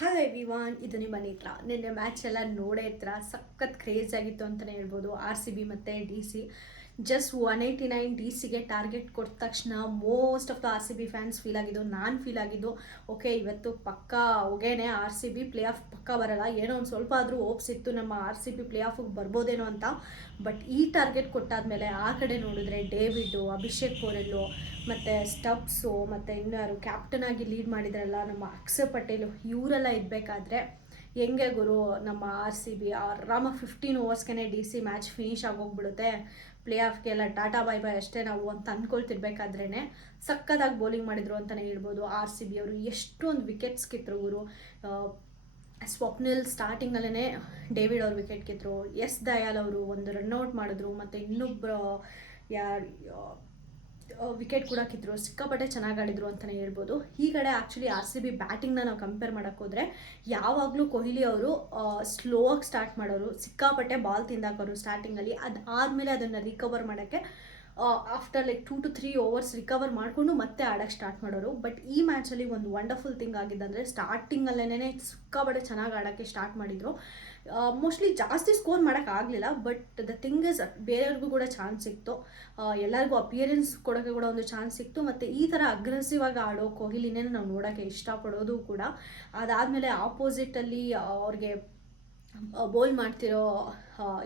Hi everyone, ಇದು ನಿಮ್ಮ ನೇತ್ರ. ನಿನ್ನೆ ಮ್ಯಾಚ್ ಎಲ್ಲ ನೋಡೇ ಇತ್ರ ಸಖತ್ ಕ್ರೇಜ್ ಆಗಿತ್ತು ಅಂತಲೇ ಹೇಳ್ಬೋದು. RCB ಮತ್ತು DC ಜಸ್ಟ್ 189 DC ಗೆ ಟಾರ್ಗೆಟ್ ಕೊಟ್ಟ ತಕ್ಷಣ most of the RCB fans feel ಆಗಿದ್ದು, ನಾನು ಫೀಲ್ ಆಗಿದ್ದು ಓಕೆ ಇವತ್ತು ಪಕ್ಕಾ ಹೊಗೇನೆ RCB ಪ್ಲೇ ಆಫ್ ಪಕ್ಕಾ ಬರಲ್ಲ, ಏನೋ ಒಂದು ಸ್ವಲ್ಪ ಆದರೂ ಹೋಪ್ಸ್ ಇತ್ತು ನಮ್ಮ RCB ಪ್ಲೇ ಆಫಿಗೆ ಬರ್ಬೋದೇನೋ ಅಂತ. ಬಟ್ ಈ ಟಾರ್ಗೆಟ್ ಕೊಟ್ಟಾದಮೇಲೆ ಆ ಕಡೆ ನೋಡಿದ್ರೆ ಡೇವಿಡ್ಡು, ಅಭಿಷೇಕ್ ಪೋರೆಲ್ಲು ಮತ್ತು ಸ್ಟಬ್ಸು ಮತ್ತು ಇನ್ಯಾರು ಕ್ಯಾಪ್ಟನ್ ಆಗಿ ಲೀಡ್ ಮಾಡಿದ್ರಲ್ಲ ನಮ್ಮ ಅಕ್ಷರ್ ಪಟೇಲು, ಇವರೆಲ್ಲ ಇರಬೇಕಾದ್ರೆ ಹೆಂಗೆ ಗುರು ನಮ್ಮ RCB ಆರಾಮ 15 ಓವರ್ಸ್ಗೆ DC ಮ್ಯಾಚ್ ಫಿನಿಶ್ ಆಗೋಗ್ಬಿಡುತ್ತೆ, ಪ್ಲೇ ಆಫ್ಗೆಲ್ಲ ಟಾಟಾ ಬೈ ಬೈ ಅಷ್ಟೇ ನಾವು ಅಂತ ಅಂದ್ಕೊಳ್ತಿರ್ಬೇಕಾದ್ರೇ ಸಕ್ಕತ್ತಾಗಿ ಬೌಲಿಂಗ್ ಮಾಡಿದರು ಅಂತಲೇ ಹೇಳ್ಬೋದು. RCB ಅವರು ಎಷ್ಟೊಂದು ವಿಕೆಟ್ಸ್ ಕಿತ್ತರು ಗುರು. ಸ್ವಪ್ನಿಲ್ ಸ್ಟಾರ್ಟಿಂಗಲ್ಲೇ ಡೇವಿಡ್ ಅವ್ರು ವಿಕೆಟ್ ಕಿತ್ತರು, ದಯಾಲ್ ಅವರು ಒಂದು ರನ್ಔಟ್ ಮಾಡಿದ್ರು, ಮತ್ತು ಇನ್ನೊಬ್ಬರು ವಿಕೆಟ್ ಕೂಡ ಕಿತ್ತರು. ಸಿಕ್ಕಾಪಟ್ಟೆ ಚೆನ್ನಾಗಿ ಆಡಿದ್ರು ಅಂತಲೇ ಹೇಳ್ಬೋದು. ಈ ಕಡೆ ಆ್ಯಕ್ಚುಲಿ RCB ಬ್ಯಾಟಿಂಗ್ನ ನಾವು ಕಂಪೇರ್ ಮಾಡೋಕ್ಕೆ ಹೋದರೆ ಯಾವಾಗಲೂ ಕೊಹ್ಲಿ ಅವರು ಸ್ಲೋ ಆಗಿ ಸ್ಟಾರ್ಟ್ ಮಾಡೋರು, ಸಿಕ್ಕಾಪಟ್ಟೆ ಬಾಲ್ ತಿಂದಾಕೋರು ಸ್ಟಾರ್ಟಿಂಗಲ್ಲಿ. ಆದಮೇಲೆ ಅದನ್ನು ರಿಕವರ್ ಮಾಡೋಕ್ಕೆ after like 2 to 3 overs recover ಮಾಡಿಕೊಂಡು ಮತ್ತೆ ಆಡೋಕ್ಕೆ ಸ್ಟಾರ್ಟ್ ಮಾಡೋರು. ಬಟ್ ಈ ಮ್ಯಾಚಲ್ಲಿ ಒಂದು ವಂಡರ್ಫುಲ್ ಥಿಂಗ್ ಆಗಿದ್ದಂದರೆ ಸ್ಟಾರ್ಟಿಂಗಲ್ಲೇ ಸಿಕ್ಕಾಪಟ್ಟೆ ಚೆನ್ನಾಗಿ ಆಡೋಕ್ಕೆ ಸ್ಟಾರ್ಟ್ ಮಾಡಿದರು. ಮೋಸ್ಟ್ಲಿ ಜಾಸ್ತಿ ಸ್ಕೋರ್ ಮಾಡೋಕ್ಕಾಗಲಿಲ್ಲ, ಬಟ್ ದ ಥಿಂಗ್ ಇಸ್ ಬೇರೆಯವ್ರಿಗೂ ಕೂಡ ಚಾನ್ಸ್ ಸಿಕ್ತು, ಎಲ್ಲರಿಗೂ ಅಪಿಯರೆನ್ಸ್ ಕೊಡೋಕ್ಕೆ ಕೂಡ ಒಂದು ಚಾನ್ಸ್ ಸಿಕ್ತು. ಮತ್ತು ಈ ಥರ ಅಗ್ರೆಸಿವ್ ಆಗಿ ಆಡೋ ಕೊಹ್ಲಿನೇ ನಾವು ನೋಡೋಕ್ಕೆ ಇಷ್ಟಪಡೋದು ಕೂಡ. ಅದಾದಮೇಲೆ ಆಪೋಸಿಟಲ್ಲಿ ಅವ್ರಿಗೆ ಬೌಲ್ ಮಾಡ್ತಿರೋ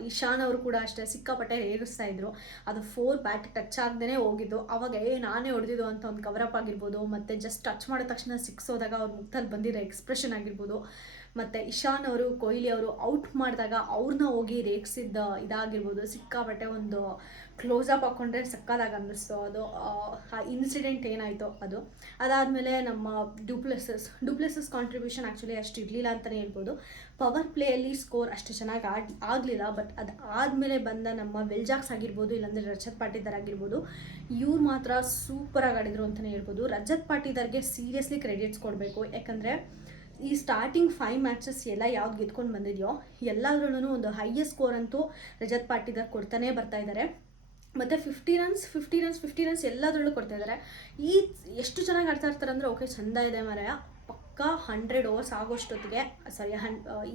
ಇಶಾನ್ ಅವರು ಕೂಡ ಅಷ್ಟೇ ಸಿಕ್ಕಾಪಟ್ಟೆ ರೇಗಿಸ್ತಾ ಇದ್ರು. ಅದು 4 ಬ್ಯಾಟ್ ಟಚ್ ಆಗದೇ ಹೋಗಿದ್ದು, ಅವಾಗ ನಾನೇ ಹೊಡೆದಿದ್ದು ಅಂತ ಒಂದು ಕವರಪ್ ಆಗಿರ್ಬೋದು, ಮತ್ತು ಜಸ್ಟ್ ಟಚ್ ಮಾಡಿದ ತಕ್ಷಣ 6 ಹೋದಾಗ ಅವ್ರ ಮುಖದಲ್ಲಿ ಬಂದಿರೋ ಎಕ್ಸ್ಪ್ರೆಷನ್ ಆಗಿರ್ಬೋದು, ಮತ್ತು ಇಶಾನ್ ಅವರು ಕೊಹ್ಲಿ ಅವರು ಔಟ್ ಮಾಡಿದಾಗ ಅವ್ರನ್ನ ಹೋಗಿ ರೇಗಿಸಿದ್ದ ಇದಾಗಿರ್ಬೋದು, ಸಿಕ್ಕಾಪಟ್ಟೆ ಒಂದು ಕ್ಲೋಸಪ್ ಹಾಕ್ಕೊಂಡ್ರೆ ಸಕ್ಕದಾಗಿ ಅನ್ನಿಸ್ತು ಅದು ಆ ಇನ್ಸಿಡೆಂಟ್ ಏನಾಯಿತು ಅದು. ಅದಾದಮೇಲೆ ನಮ್ಮ ಡುಪ್ಲೆಸಸ್ ಕಾಂಟ್ರಿಬ್ಯೂಷನ್ ಆ್ಯಕ್ಚುಲಿ ಅಷ್ಟು ಇರಲಿಲ್ಲ ಅಂತಲೇ ಹೇಳ್ಬೋದು. ಪವರ್ ಪ್ಲೇಯಲ್ಲಿ ಸ್ಕೋರ್ ಅಷ್ಟು ಚೆನ್ನಾಗಿ ಆಗಲಿಲ್ಲ, ಬಟ್ ಅದು ಆದಮೇಲೆ ಬಂದ ನಮ್ಮ ವೆಲ್ಜಾಕ್ಸ್ ಆಗಿರ್ಬೋದು, ಇಲ್ಲಾಂದರೆ ರಜತ್ ಪಾಟಿದಾರ್ ಆಗಿರ್ಬೋದು, ಇವ್ರು ಮಾತ್ರ ಸೂಪರಾಗಿ ಆಡಿದರು ಅಂತಲೇ ಹೇಳ್ಬೋದು. ರಜತ್ ಪಾಟಿದಾರ್ಗೆ ಸೀರಿಯಸ್ಲಿ ಕ್ರೆಡಿಟ್ಸ್ ಕೊಡಬೇಕು, ಯಾಕಂದರೆ ಈ ಸ್ಟಾರ್ಟಿಂಗ್ 5 ಮ್ಯಾಚಸ್ ಎಲ್ಲ ಯಾವ್ದು ಗೆದ್ಕೊಂಡು ಬಂದಿದೆಯೋ ಎಲ್ಲದ್ರಲ್ಲೂ ಒಂದು ಹೈಯೆಸ್ಟ್ ಸ್ಕೋರ್ ಅಂತೂ ರಜತ್ ಪಾಟಿದಾರ್ ಕೊಡ್ತಾನೇ ಬರ್ತಾ ಇದ್ದಾರೆ. ಮತ್ತು 50 ರನ್ಸ್ ಎಲ್ಲದರಲ್ಲೂ ಕೊಡ್ತಾ ಇದ್ದಾರೆ. ಎಷ್ಟು ಚೆನ್ನಾಗಿ ಆಡ್ತಾ ಇರ್ತಾರೆ ಅಂದರೆ ಓಕೆ ಚೆಂದ ಇದೆ ಮಾರಾಯ, ಪಕ್ಕಾ 100 ಓವರ್ಸ್ ಆಗೋಷ್ಟೊತ್ತಿಗೆ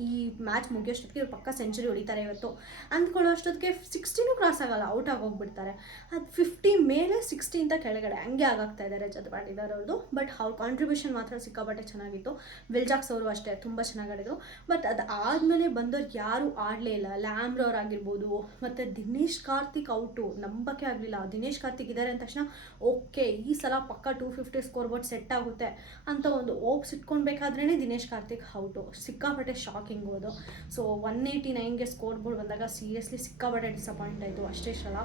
ಈ ಮ್ಯಾಚ್ ಮುಗಿಯೋಷ್ಟೊತ್ತಿಗೆ ಇವ್ರು ಪಕ್ಕಾ ಸೆಂಚುರಿ ಹೊಡಿತಾರೆ ಇವತ್ತು ಅಂದ್ಕೊಳ್ಳೋ ಅಷ್ಟೊತ್ತಿಗೆ 60 ಕ್ರಾಸ್ ಆಗಲ್ಲ, ಔಟ್ ಆಗೋಗ್ಬಿಡ್ತಾರೆ. ಅದು 50 ಮೇಲೆ 60 ಅಂತ ಕೆಳಗಡೆ ಹಂಗೆ ಆಗಾಗ್ತಾ ಇದೆ ರಜತ್ ಪಾಟಿದಾರ್ ಅವ್ರದ್ದು. ಬಟ್ ಅವ್ರ ಕಾಂಟ್ರಿಬ್ಯೂಷನ್ ಮಾತ್ರ ಸಿಕ್ಕಾಪಟ್ಟೆ ಚೆನ್ನಾಗಿತ್ತು. ವಿಲ್ಜಾಕ್ಸ್ ಅವರು ಅಷ್ಟೇ ತುಂಬ ಚೆನ್ನಾಗಿ ಆಡಿದ್ರು. ಬಟ್ ಅದು ಆದಮೇಲೆ ಬಂದವ್ರು ಯಾರೂ ಆಡಲೇ ಇಲ್ಲ. ಲ್ಯಾಮ್ರೋ ಅವರಾಗಿರ್ಬೋದು, ಮತ್ತು ದಿನೇಶ್ ಕಾರ್ತಿಕ್ ಔಟು ನಂಬಕ್ಕೆ ಆಗಲಿಲ್ಲ. ದಿನೇಶ್ ಕಾರ್ತಿಕ್ ಇದ್ದಾರೆ ಅಂದ ತಕ್ಷಣ ಓಕೆ ಈ ಸಲ ಪಕ್ಕ 250 ಸ್ಕೋರ್ ಬೋರ್ಡ್ ಸೆಟ್ ಆಗುತ್ತೆ ಅಂತ ಒಂದು ಓಪ್ಸ್ ಇಟ್ಕೊಳ್ಬೇಕಾದ್ರೇ ದಿನೇಶ್ ಕಾರ್ತಿಕ್ ಔಟು, ಸಿಕ್ಕಾಪಟ್ಟೆ ಶಾಕಿಂಗ್ ಅದು. ಸೊ 189ಗೆ ಸ್ಕೋರ್ ಬೋರ್ಡ್ ಬಂದಾಗ ಸೀರಿಯಸ್ಲಿ ಸಿಕ್ಕಾಪಟ್ಟೆ ಡಿಸಪಾಯಿಂಟ್ ಆಯಿತು ಅಷ್ಟೇ ಸಲ.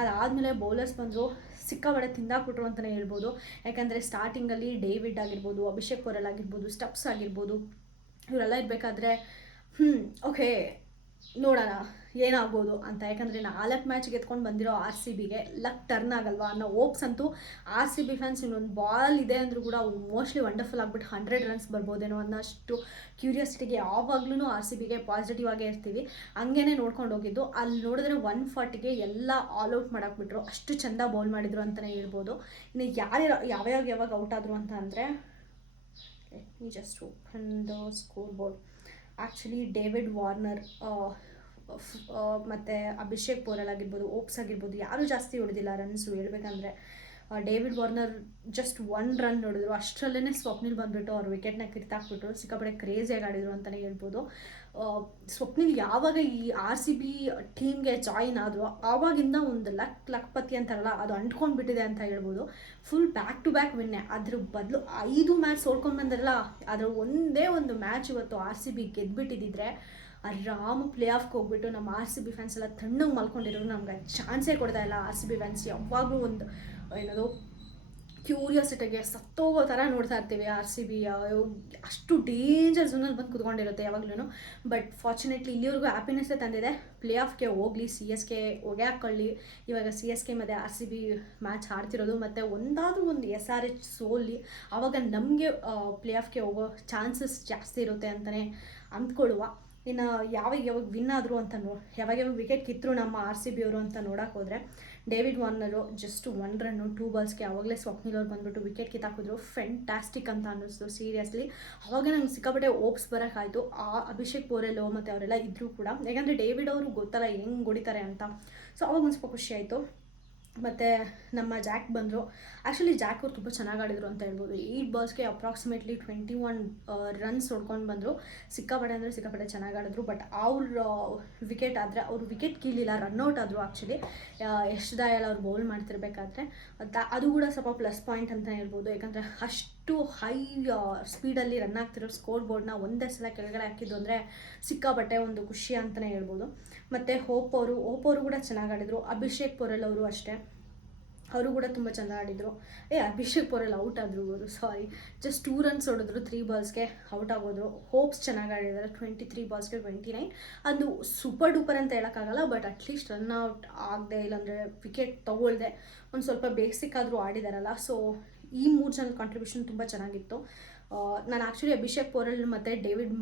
ಅದಾದಮೇಲೆ ಬೌಲರ್ಸ್ ಬಂದರು, ಸಿಕ್ಕಾಪಟ್ಟೆ ತಿಂದಾಕ್ಬಿಟ್ರು ಅಂತಲೇ ಹೇಳ್ಬೋದು. ಯಾಕಂದರೆ ಸ್ಟಾರ್ಟಿಂಗಲ್ಲಿ ಡೇವಿಡ್ ಆಗಿರ್ಬೋದು, ಅಭಿಷೇಕ್ ಪೋರೆಲ್ ಆಗಿರ್ಬೋದು, ಸ್ಟಬ್ಸ್ ಆಗಿರ್ಬೋದು, ಇವರೆಲ್ಲ ಇರಬೇಕಾದ್ರೆ ಓಕೆ ನೋಡೋಣ ಏನಾಗ್ಬೋದು ಅಂತ. ಯಾಕಂದರೆ 4 ಮ್ಯಾಚ್ ಗೆದ್ಕೊಂಡು ಬಂದಿರೋ RCBಗೆ ಲಕ್ ಟರ್ನ್ ಆಗಲ್ವಾ ಅನ್ನೋ ಹೋಪ್ಸ್ ಅಂತೂ RCB ಫ್ಯಾನ್ಸ್ ಇನ್ನೊಂದು ಬಾಲ್ ಇದೆ ಅಂದರೂ ಕೂಡ ಮೋಸ್ಟ್ಲಿ ವಂಡರ್ಫುಲ್ ಆಗಿಬಿಟ್ಟು 100 ರನ್ಸ್ ಬರ್ಬೋದೇನೋ ಅನ್ನೋಷ್ಟು ಕ್ಯೂರಿಯಾಸಿಟಿಗೆ ಯಾವಾಗ್ಲೂ RCBಗೆ ಪಾಸಿಟಿವ್ ಆಗೇ ಇರ್ತೀವಿ. ಹಂಗೇ ನೋಡ್ಕೊಂಡು ಹೋಗಿದ್ದು. ಅಲ್ಲಿ ನೋಡಿದ್ರೆ 140ಗೆ ಎಲ್ಲ ಆಲ್ಔಟ್ ಮಾಡಾಕ್ಬಿಟ್ರು, ಅಷ್ಟು ಚೆಂದ ಬೌಲ್ ಮಾಡಿದರು ಅಂತಲೇ ಹೇಳ್ಬೋದು. ಇನ್ನು ಯಾವಾಗ ಔಟ್ ಆದರು ಅಂತ ಅಂದರೆ let me just open the score board. Actually David Warner ಮತ್ತು ಅಭಿಷೇಕ್ ಪೋರೆಲ್ ಆಗಿರ್ಬೋದು, ಓಪ್ಸ್ ಆಗಿರ್ಬೋದು, ಯಾರೂ ಜಾಸ್ತಿ ಹೊಡೆದಿಲ್ಲ ರನ್ಸು ಹೇಳ್ಬೇಕಂದ್ರೆ. ಡೇವಿಡ್ ವಾರ್ನರ್ ಜಸ್ಟ್ 1 ರನ್ ಹೊಡೆದ್ರು, ಅಷ್ಟರಲ್ಲೇ ಸ್ವಪ್ನಿಲ್ ಬಂದುಬಿಟ್ಟು ಅವ್ರ ವಿಕೆಟ್ನ ಕಿತ್ತಾಕ್ಬಿಟ್ರು, ಸಿಕ್ಕಾಪಟ್ಟೆ ಕ್ರೇಜಿಯಾಗಿ ಆಡಿದರು ಅಂತಲೇ ಹೇಳ್ಬೋದು. ಸ್ವಪ್ನಿಲ್ ಯಾವಾಗ ಈ RCB ಟೀಮ್ಗೆ ಜಾಯಿನ್ ಆದರೂ ಆವಾಗಿಂದ ಒಂದು ಲಕ್ಪತಿ ಅಂತಾರಲ್ಲ ಅದು ಅಂಟ್ಕೊಂಡ್ಬಿಟ್ಟಿದೆ ಅಂತ ಹೇಳ್ಬೋದು. ಫುಲ್ ಬ್ಯಾಕ್ ಟು ಬ್ಯಾಕ್ ವಿನ್ನೆ. ಅದ್ರ ಬದಲು 5 ಮ್ಯಾಚ್ ಸೋಲ್ಕೊಂಡು ಬಂದ್ರಲ್ಲ, ಅದರ ಒಂದೇ ಒಂದು ಮ್ಯಾಚ್ ಇವತ್ತು RCB ಗೆದ್ದುಬಿಟ್ಟಿದ್ದರೆ ಆರಾಮ ಪ್ಲೇ ಆಫ್ಗೆ ಹೋಗ್ಬಿಟ್ಟು ನಮ್ಮ RCB ಫ್ಯಾನ್ಸ್ ಎಲ್ಲ ತಣ್ಣಗೆ ಮಲ್ಕೊಂಡಿರೋರು, ನಮ್ಗೆ ಚಾನ್ಸೇ ಕೊಡ್ತಾ ಇಲ್ಲ. RCB ಫ್ಯಾನ್ಸ್ ಯಾವಾಗಲೂ ಒಂದು ಏನದು ಕ್ಯೂರಿಯಾಸಿಟಿಗೆ ಸತ್ತೋಗೋ ಥರ ನೋಡ್ತಾ ಇರ್ತೀವಿ. RCB ಅಷ್ಟು ಡೇಂಜರ್ ಝೋನಲ್ಲಿ ಬಂದು ಕುತ್ಕೊಂಡಿರುತ್ತೆ ಯಾವಾಗ್ಲೂ. ಬಟ್ ಫಾರ್ಚುನೇಟ್ಲಿ ಇಲ್ಲಿವರೆಗೂ ಹ್ಯಾಪಿನೆಸ್ಸೇ ತಂದಿದೆ. ಪ್ಲೇ ಆಫ್ಗೆ ಹೋಗಲಿ, CSK ಹೊಗೆ ಹಾಕ್ಕೊಳ್ಳಿ. ಇವಾಗ CSK ಮತ್ತು RCB ಮ್ಯಾಚ್ ಆಡ್ತಿರೋದು, ಮತ್ತು ಒಂದಾದರೂ ಒಂದು SRH ಸೋಲಿ, ಆವಾಗ ನಮಗೆ ಪ್ಲೇ ಆಫ್ಗೆ ಹೋಗೋ ಚಾನ್ಸಸ್ ಜಾಸ್ತಿ ಇರುತ್ತೆ ಅಂತಲೇ ಅಂದ್ಕೊಳ್ಳುವ. ಇನ್ನು ಯಾವಾಗ ವಿನ್ ಆದರು ಅಂತ ಯಾವಾಗ ವಿಕೆಟ್ ಕಿತ್ತರು ನಮ್ಮ RCB ಅವರು ಅಂತ ನೋಡೋಕೆ ಹೋದರೆ ಡೇವಿಡ್ ವಾರ್ನರು ಜಸ್ಟ್ 1 ರನ್ನು 2 ಬಾಲ್ಸ್ಗೆ ಆವಾಗಲೇ ಸ್ವಪ್ನಿಲ್ ಅವ್ರು ಬಂದುಬಿಟ್ಟು ವಿಕೆಟ್ ಕಿತ್ತಾಕಿದ್ರು. ಫೆಂಟಾಸ್ಟಿಕ್ ಅಂತ ಅನ್ನಿಸ್ತು ಸೀರಿಯಸ್ಲಿ. ಅವಾಗ ನಂಗೆ ಸಿಕ್ಕಾಪಟ್ಟೆ ಓಪ್ಸ್ ಬರೋಕ್ಕಾಯಿತು. ಆ ಅಭಿಷೇಕ್ ಪೋರೆಲ್ ಮತ್ತು ಅವರೆಲ್ಲ ಇದ್ದರೂ ಕೂಡ, ಯಾಕಂದರೆ ಡೇವಿಡ್ ಅವರು ಗೊತ್ತಲ್ಲ ಹೆಂಗೆ ಹೊಡಿತಾರೆ ಅಂತ. ಸೊ ಅವಾಗ ಒಂದು ಸ್ವಲ್ಪ ಖುಷಿ ಆಯಿತು. ಮತ್ತು ನಮ್ಮ ಜಾಕ್ ಬಂದರು. ಆ್ಯಕ್ಚುಲಿ ಜಾಕ್ ಅವ್ರು ತುಂಬ ಚೆನ್ನಾಗಿ ಆಡಿದರು ಅಂತ ಹೇಳ್ಬೋದು. 8 ಬಾಲ್ಸ್ಗೆ ಅಪ್ರಾಕ್ಸಿಮೇಟ್ಲಿ 21 ರನ್ಸ್ ಹೊಡ್ಕೊಂಡು ಬಂದರು. ಸಿಕ್ಕಾಪಟ್ಟೆ ಚೆನ್ನಾಗಿ ಆಡಿದ್ರು. ಬಟ್ ಅವ್ರ ವಿಕೆಟ್ ಆದರೆ ಅವರು ವಿಕೆಟ್ ಕೀಲಿಲ್ಲ, ರನ್ಔಟ್ ಆದರು. ಆ್ಯಕ್ಚುಲಿ ಎಷ್ಟು ದಯಾಲ್ ಅವ್ರು ಬೌಲ್ ಮಾಡ್ತಿರ್ಬೇಕಾದ್ರೆ ಅದು ಕೂಡ ಸ್ವಲ್ಪ ಪ್ಲಸ್ ಪಾಯಿಂಟ್ ಅಂತ ಹೇಳ್ಬೋದು. ಯಾಕಂದರೆ ಅಷ್ಟು ಹೈ ಸ್ಪೀಡಲ್ಲಿ ರನ್ ಆಗ್ತಿರೋ ಸ್ಕೋರ್ ಬೋರ್ಡ್ನ ಒಂದೇ ಸಲ ಕೆಳಗಡೆ ಹಾಕಿದ್ದು ಅಂದರೆ ಸಿಕ್ಕಾಪಟ್ಟೆ ಒಂದು ಖುಷಿ ಅಂತಲೇ ಹೇಳ್ಬೋದು. ಮತ್ತು ಹೋಪ್ ಅವರು ಕೂಡ ಚೆನ್ನಾಗಿ ಆಡಿದರು. ಅಭಿಷೇಕ್ ಪೋರೆಲ್ ಅವರು ಅಷ್ಟೇ, ಅವರು ಕೂಡ ತುಂಬ ಚೆನ್ನಾಗಿ ಆಡಿದರು. ಅಭಿಷೇಕ್ ಪೋರೆಲ್ ಔಟ್ ಆದರು ಅವರು, ಸಾರಿ, ಜಸ್ಟ್ 2 ರನ್ಸ್ ಹೊಡೆದ್ರು 3 ಬಾಲ್ಸ್ಗೆ ಔಟ್ ಆಗೋದ್ರು. ಹೋಪ್ಸ್ ಚೆನ್ನಾಗಿ ಆಡಿದ್ದಾರೆ, 23 ಬಾಲ್ಸ್ಗೆ 29. ಅದು ಸೂಪರ್ ಡೂಪರ್ ಅಂತ ಹೇಳೋಕ್ಕಾಗಲ್ಲ, ಬಟ್ ಅಟ್ಲೀಸ್ಟ್ ರನ್ ಔಟ್ ಆಗದೆ, ಇಲ್ಲಾಂದರೆ ವಿಕೆಟ್ ತೊಗೊಳ್ದೆ ಒಂದು ಸ್ವಲ್ಪ ಬೇಸಿಕ್ ಆದರೂ ಆಡಿದಾರಲ್ಲ. ಸೊ ಈ 3 ಜನ ಕಾಂಟ್ರಿಬ್ಯೂಷನ್ ತುಂಬ ಚೆನ್ನಾಗಿತ್ತು. ನಾನು ಆ್ಯಕ್ಚುಲಿ ಅಭಿಷೇಕ್ ಪೋರೆಲ್ ಮತ್ತು ಡೇವಿಡ್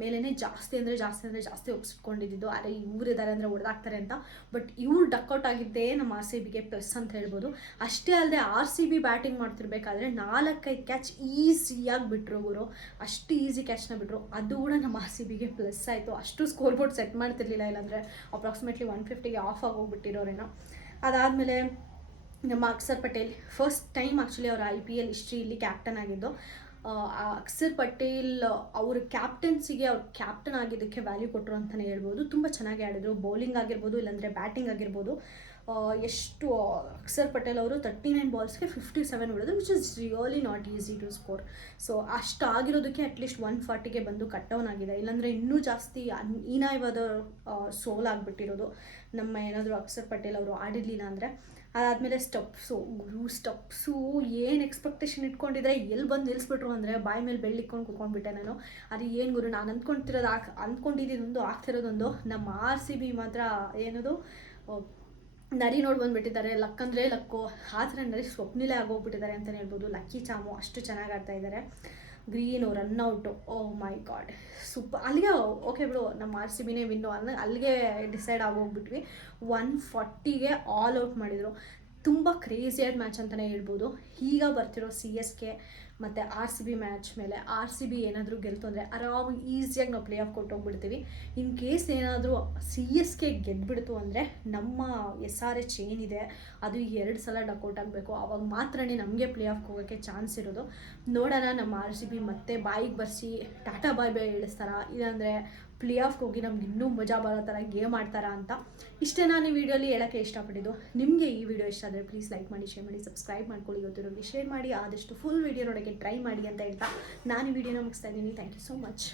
ಮೇಲೇ ಜಾಸ್ತಿ ಒಪ್ಪಿಸ್ಕೊಂಡಿದ್ದು, ಅರೆ ಇವರಿದ್ದಾರೆ ಅಂದರೆ ಹೊಡೆದಾಕ್ತಾರೆ ಅಂತ. ಬಟ್ ಇವ್ರು ಡಕ್ಔಟ್ ಆಗಿದ್ದೇ ನಮ್ಮ RCBಗೆ ಪ್ಲಸ್ ಅಂತ ಹೇಳ್ಬೋದು. ಅಷ್ಟೇ ಅಲ್ಲದೆ RCB ಬ್ಯಾಟಿಂಗ್ ಮಾಡ್ತಿರ್ಬೇಕಾದ್ರೆ 4-5 ಕ್ಯಾಚ್ ಈಸಿಯಾಗಿ ಬಿಟ್ಟರು ಅವರು, ಅಷ್ಟು ಈಸಿ ಕ್ಯಾಚ್ನ ಬಿಟ್ಟರು. ಅದು ಕೂಡ ನಮ್ಮ RCBಗೆ ಪ್ಲಸ್ ಆಯಿತು. ಅಷ್ಟು ಸ್ಕೋರ್ ಬೋರ್ಡ್ ಸೆಟ್ ಮಾಡ್ತಿರ್ಲಿಲ್ಲ, ಇಲ್ಲಾಂದರೆ ಅಪ್ರಾಕ್ಸಿಮೇಟ್ಲಿ 150ಗೆ ಆಫ್ ಆಗೋಗ್ಬಿಟ್ಟಿರೋರೇನೋ. ಅದಾದಮೇಲೆ ನಮ್ಮ Akshar Patel first time actually ಅವರು IPL ಹಿಸ್ಟ್ರಿಯಲ್ಲಿ ಕ್ಯಾಪ್ಟನ್ ಆಗಿದ್ದು. ಅಕ್ಷರ್ ಪಟೇಲ್ ಅವ್ರ ಕ್ಯಾಪ್ಟನ್ಸಿಗೆ ಅವ್ರು ಕ್ಯಾಪ್ಟನ್ ಆಗಿದ್ದಕ್ಕೆ ವ್ಯಾಲ್ಯೂ ಕೊಟ್ಟರು ಅಂತಲೇ ಹೇಳ್ಬೋದು. ತುಂಬ ಚೆನ್ನಾಗಿ ಆಡಿದರು, ಬೌಲಿಂಗ್ ಆಗಿರ್ಬೋದು ಇಲ್ಲಾಂದರೆ ಬ್ಯಾಟಿಂಗ್ ಆಗಿರ್ಬೋದು. ಎಷ್ಟು ಅಕ್ಷರ್ ಪಟೇಲ್ ಅವರು 39 ಬಾಲ್ಸ್ಗೆ 57 ಹೊಡೆದ್ರು, which is really not easy to score. So ಅಷ್ಟು ಆಗಿರೋದಕ್ಕೆ ಅಟ್ಲೀಸ್ಟ್ 140ಗೆ ಬಂದು ಕಟ್ಟೌನ್ ಆಗಿದೆ, ಇಲ್ಲಾಂದರೆ ಇನ್ನೂ ಜಾಸ್ತಿ ಹೀನಾಯವಾದ ಸೋಲಾಗ್ಬಿಟ್ಟಿರೋದು ನಮ್ಮ ಏನಾದರೂ ಅಕ್ಷರ್ ಪಟೇಲ್ ಅವರು ಆಡಿರಲಿಲ್ಲ ಅಂದರೆ. ಅದಾದಮೇಲೆ ಸ್ಟಪ್ಸು ಏನು ಎಕ್ಸ್ಪೆಕ್ಟೇಷನ್ ಇಟ್ಕೊಂಡಿದ್ರೆ ಎಲ್ಲಿ ಬಂದು ನಿಲ್ಲಿಸ್ಬಿಟ್ರು ಅಂದರೆ ಬಾಯಿ ಮೇಲೆ ಬೆಳ್ಳಿಕೊಂಡು ಕೂತ್ಕೊಂಡ್ಬಿಟ್ಟೆ ನಾನು. ಅದು ಏನು ಗುರು, ನಾನು ಅಂದ್ಕೊಂಡಿದ್ದೊಂದು ಆಗ್ತಿರೋದೊಂದು. ನಮ್ಮ RCB ಮಾತ್ರ ಏನದು ನರಿ ನೋಡಿ ಬಂದುಬಿಟ್ಟಿದ್ದಾರೆ. ಲಕ್ ಅಂದರೆ ಲಕ್ಕು, ಆ ಥರ ನರಿ ಸ್ವಪ್ನಿಲೇ ಆಗೋಗ್ಬಿಟ್ಟಿದ್ದಾರೆ ಅಂತಲೇ ಹೇಳ್ಬೋದು. ಲಕ್ಕಿ ಚಾಮು ಅಷ್ಟು ಚೆನ್ನಾಗಿ ಆಡ್ತಾ ಇದ್ದಾರೆ. ಗ್ರೀನು ರನ್ಔಟು, ಓ ಮೈ ಗಾಡ್ ಸೂಪರ್. ಅಲ್ಲಿಗೆ ಓಕೆ ಬಿಡು, ನಮ್ಮ RCBನೇ ವಿನ್ನು ಅಲ್ಲಿಗೆ ಡಿಸೈಡ್ ಆಗೋಗ್ಬಿಟ್ವಿ. 140ಗೆ ಆಲ್ ಔಟ್ ಮಾಡಿದರು. ತುಂಬ ಕ್ರೇಜಿಯಾದ ಮ್ಯಾಚ್ ಅಂತಲೇ ಹೇಳ್ಬೋದು. ಈಗ ಬರ್ತಿರೋ CSK ಮತ್ತು RCB ಮ್ಯಾಚ್ ಮೇಲೆ RCB ಏನಾದರೂ ಗೆಲ್ತು ಅಂದರೆ ಆರಾಮಾಗಿ ಈಸಿಯಾಗಿ ನಾವು ಪ್ಲೇ ಆಫ್ ಕೊಟ್ಟೋಗ್ಬಿಡ್ತೀವಿ. ಇನ್ ಕೇಸ್ ಏನಾದರೂ CSK ಗೆದ್ದುಬಿಡ್ತು ಅಂದರೆ ನಮ್ಮ SRH ಏನಿದೆ ಅದು 2 ಸಲ ಡಕ್ಔಟ್ ಆಗಬೇಕು. ಆವಾಗ ಮಾತ್ರನೇ ನಮಗೆ ಪ್ಲೇ ಆಫ್ಗೆ ಹೋಗೋಕ್ಕೆ ಚಾನ್ಸ್ ಇರೋದು. ನೋಡೋಣ ನಮ್ಮ RCB ಮತ್ತೆ ಬಾಯಿಗೆ ಬರ್ಸಿ ಟಾಟಾ ಬಾಯ್ ಹೇಳಿಸ್ತಾರ, ಇಲ್ಲಾಂದರೆ ಪ್ಲೇ ಆಫ್ಗೆ ಹೋಗಿ ನಮ್ಗೆ ಇನ್ನೂ ಮಜಾ ಬರೋ ಥರ ಗೇಮ್ ಆಡ್ತಾರಾ ಅಂತ. ಇಷ್ಟೇ ನಾನು ಈ ವಿಡಿಯೋಲಿ ಹೇಳೋಕ್ಕೆ ಇಷ್ಟಪಟ್ಟಿದ್ದು. ನಿಮಗೆ ಈ ವಿಡಿಯೋ ಇಷ್ಟ ಆದರೆ ಪ್ಲೀಸ್ ಲೈಕ್ ಮಾಡಿ, ಶೇರ್ ಮಾಡಿ, ಸಬ್ಸ್ಕ್ರೈಬ್ ಮಾಡ್ಕೊಳ್ಳಿ, ಗೊತ್ತಿರೋರಿಗೆ ಶೇರ್ ಮಾಡಿ, ಆದಷ್ಟು ಫುಲ್ ವಿಡಿಯೋ ನೋಡೋಕ್ಕೆ ಟ್ರೈ ಮಾಡಿ ಅಂತ ಹೇಳ್ತಾ ನಾನು ಈ ವಿಡಿಯೋನ ಮುಗಿಸ್ತಾ ಇದ್ದೀನಿ. Thank you so much.